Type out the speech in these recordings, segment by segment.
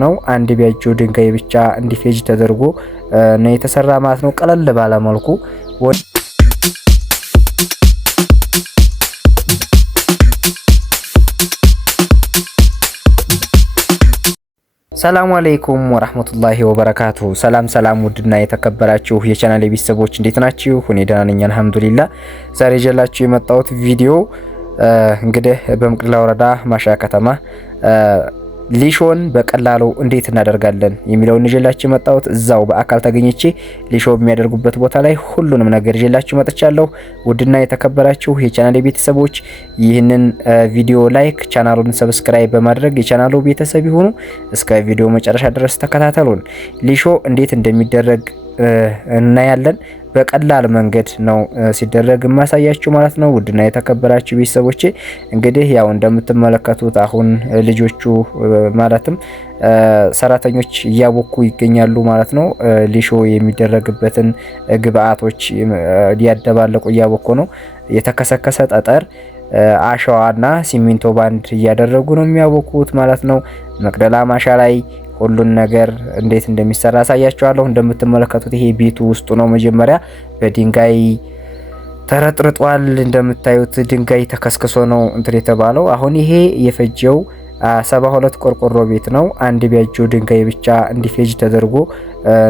ነው። አንድ ቢያጆ ድንጋይ ብቻ እንዲፈጅ ተደርጎ ነው የተሰራ ማለት ነው። ቀለል ባለ መልኩ ሰላሙ አለይኩም ወራህመቱላሂ ወበረካቱ። ሰላም ውድና የተከበራችሁ የቻናሌ ቤተሰቦች እንዴት ናችሁ? እኔ ደህና ነኝ አልሐምዱሊላህ። ዛሬ ይዤላችሁ የመጣሁት ቪዲዮ እንግዲህ በመቅደላ ወረዳ ማሻ ከተማ ሊሾን በቀላሉ እንዴት እናደርጋለን የሚለውን ይዤላችሁ የመጣሁት እዛው በአካል ተገኝቼ ሊሾ የሚያደርጉበት ቦታ ላይ ሁሉንም ነገር ይዤላችሁ መጥቻለሁ። ውድና የተከበራችሁ የቻናሌ ቤተሰቦች ይህንን ቪዲዮ ላይክ፣ ቻናሉን ሰብስክራይብ በማድረግ የቻናሉ ቤተሰብ ይሁኑ። እስከ ቪዲዮ መጨረሻ ድረስ ተከታተሉን። ሊሾ እንዴት እንደሚደረግ እናያለን። በቀላል መንገድ ነው ሲደረግ ማሳያችሁ ማለት ነው። ውድና የተከበራችሁ ቤተሰቦቼ እንግዲህ ያው እንደምትመለከቱት አሁን ልጆቹ ማለትም ሰራተኞች እያቦኩ ይገኛሉ ማለት ነው። ሊሾ የሚደረግበትን ግብአቶች ሊያደባለቁ እያቦኩ ነው። የተከሰከሰ ጠጠር፣ አሸዋና ሲሚንቶ ባንድ እያደረጉ ነው የሚያቦኩት ማለት ነው። መቅደላ ማሻ ላይ ሁሉን ነገር እንዴት እንደሚሰራ አሳያችኋለሁ። እንደምትመለከቱት ይሄ ቤቱ ውስጡ ነው። መጀመሪያ በድንጋይ ተረጥርጧል። እንደምታዩት ድንጋይ ተከስክሶ ነው እንትን የተባለው። አሁን ይሄ የፈጀው 72 ቆርቆሮ ቤት ነው። አንድ ቢያጆ ድንጋይ ብቻ እንዲፈጅ ተደርጎ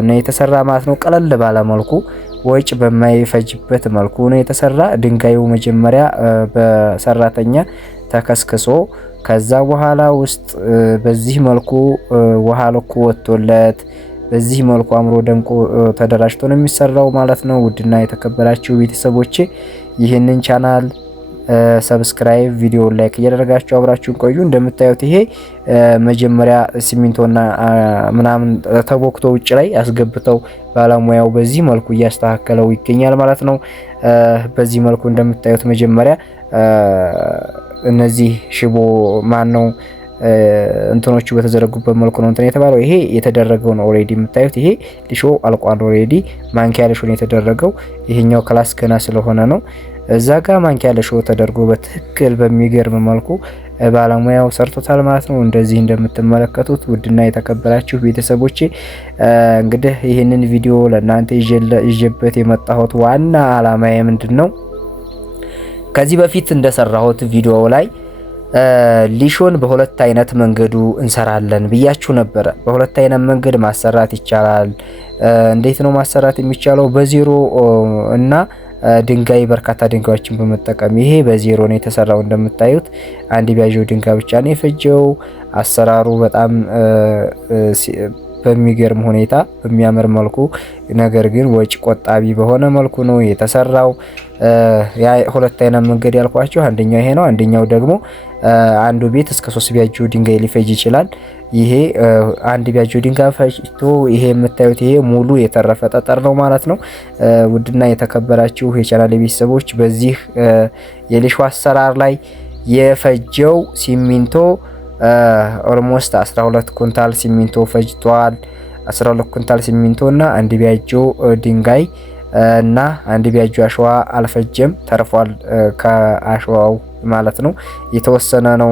ነው የተሰራ ማለት ነው። ቀለል ባለ መልኩ ወጭ በማይፈጅበት መልኩ ነው የተሰራ። ድንጋዩ መጀመሪያ በሰራተኛ ተከስክሶ ከዛ በኋላ ውስጥ በዚህ መልኩ ውሃ ልኩ ወጥቶለት በዚህ መልኩ አምሮ ደምቆ ተደራጅቶ ነው የሚሰራው ማለት ነው። ውድና የተከበራችሁ ቤተሰቦቼ ይህንን ቻናል ሰብስክራይብ፣ ቪዲዮ ላይክ እያደረጋችሁ አብራችሁን ቆዩ። እንደምታዩት ይሄ መጀመሪያ ሲሚንቶና ምናምን ተቦክቶ ውጭ ላይ አስገብተው ባለሙያው በዚህ መልኩ እያስተካከለው ይገኛል ማለት ነው። በዚህ መልኩ እንደምታዩት መጀመሪያ እነዚህ ሽቦ ነው እንትኖቹ በተዘረጉበት መልኩ ነው እንትን የተባለው። ይሄ የተደረገው ነው ኦሬዲ የምታዩት። ይሄ ሊሾ አልቋል ኦሬዲ። ማንኪያ ሊሾ ነው የተደረገው። ይሄኛው ክላስ ገና ስለሆነ ነው። እዛ ጋር ማንኪያ ሊሾ ተደርጎ በትክክል በሚገርም መልኩ ባለሙያው ሰርቶታል ማለት ነው። እንደዚህ እንደምትመለከቱት ውድና የተከበራችሁ ቤተሰቦቼ እንግዲህ ይህንን ቪዲዮ ለእናንተ ይዤበት የመጣሁት ዋና አላማዬ ምንድን ነው? ከዚህ በፊት እንደሰራሁት ቪዲዮ ላይ ሊሾን በሁለት አይነት መንገዱ እንሰራለን ብያችሁ ነበረ። በሁለት አይነት መንገድ ማሰራት ይቻላል። እንዴት ነው ማሰራት የሚቻለው? በዜሮ እና ድንጋይ በርካታ ድንጋዮችን በመጠቀም። ይሄ በዜሮ ነው የተሰራው። እንደምታዩት አንድ ቢያጆ ድንጋይ ብቻ ነው የፈጀው። አሰራሩ በጣም በሚገርም ሁኔታ በሚያምር መልኩ ነገር ግን ወጪ ቆጣቢ በሆነ መልኩ ነው የተሰራው። ያ ሁለት አይነት መንገድ ያልኳችሁ አንደኛው ይሄ ነው። አንደኛው ደግሞ አንዱ ቤት እስከ 3 ቢያጆ ድንጋይ ሊፈጅ ይችላል። ይሄ አንድ ቢያጆ ድንጋይ ፈጅቶ ይሄ የምታዩት ይሄ ሙሉ የተረፈ ጠጠር ነው ማለት ነው። ውድና የተከበራችሁ የቻናል ቤተሰቦች በዚህ የሊሾ አሰራር ላይ የፈጀው ሲሚንቶ ኦልሞስት 12 ኩንታል ሲሚንቶ ፈጅቷል። 12 ኩንታል ሲሚንቶ እና አንድ ቢያጆ ድንጋይ እና አንድ ቢያጆ አሸዋ አልፈጀም፣ ተርፏል ከአሸዋው ማለት ነው። የተወሰነ ነው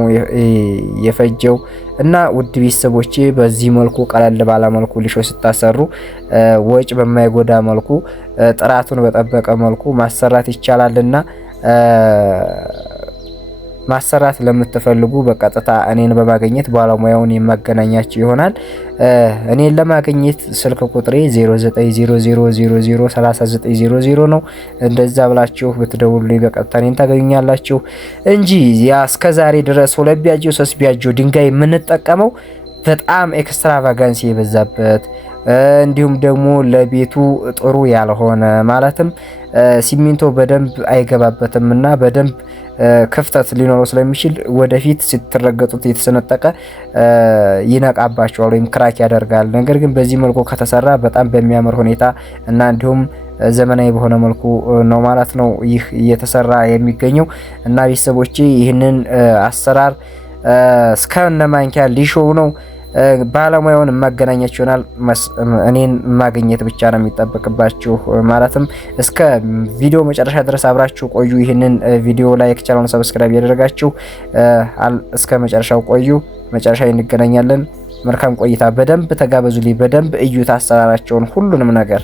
የፈጀው እና ውድ ቤተሰቦቼ በዚህ መልኩ ቀለል ባለ መልኩ ሊሾ ስታሰሩ ወጭ በማይጎዳ መልኩ ጥራቱን በጠበቀ መልኩ ማሰራት ይቻላልና ማሰራት ለምትፈልጉ በቀጥታ እኔን በማግኘት ባለሙያውን የማገናኛችሁ ይሆናል። እኔን ለማግኘት ስልክ ቁጥሬ 0900003900 ነው። እንደዛ ብላችሁ ብትደውሉልኝ በቀጥታ እኔን ታገኙኛላችሁ እንጂ ያ እስከዛሬ ድረስ 2 ቢያጆ 3 ቢያጆ ድንጋይ የምንጠቀመው በጣም ኤክስትራቫጋንሲ የበዛበት እንዲሁም ደግሞ ለቤቱ ጥሩ ያልሆነ ማለትም ሲሚንቶ በደንብ አይገባበትም እና በደንብ ክፍተት ሊኖረው ስለሚችል ወደፊት ሲተረገጡት የተሰነጠቀ ይነቃባቸዋል ወይም ክራክ ያደርጋል። ነገር ግን በዚህ መልኩ ከተሰራ በጣም በሚያምር ሁኔታ እና እንዲሁም ዘመናዊ በሆነ መልኩ ነው ማለት ነው ይህ እየተሰራ የሚገኘው እና ቤተሰቦቼ ይህንን አሰራር እስከነ ማንኪያ ሊሾ ነው ባለሙያውን ማገናኘት ይሆናል። እኔን ማግኘት ብቻ ነው የሚጠበቅባችሁ። ማለትም እስከ ቪዲዮ መጨረሻ ድረስ አብራችሁ ቆዩ። ይህንን ቪዲዮ ላይክ፣ ቻናሉን ሰብስክራይብ ያደረጋችሁ እስከ መጨረሻው ቆዩ። መጨረሻ እንገናኛለን። መልካም ቆይታ። በደንብ ተጋበዙልኝ፣ በደንብ እዩት አሰራራቸውን፣ ሁሉንም ነገር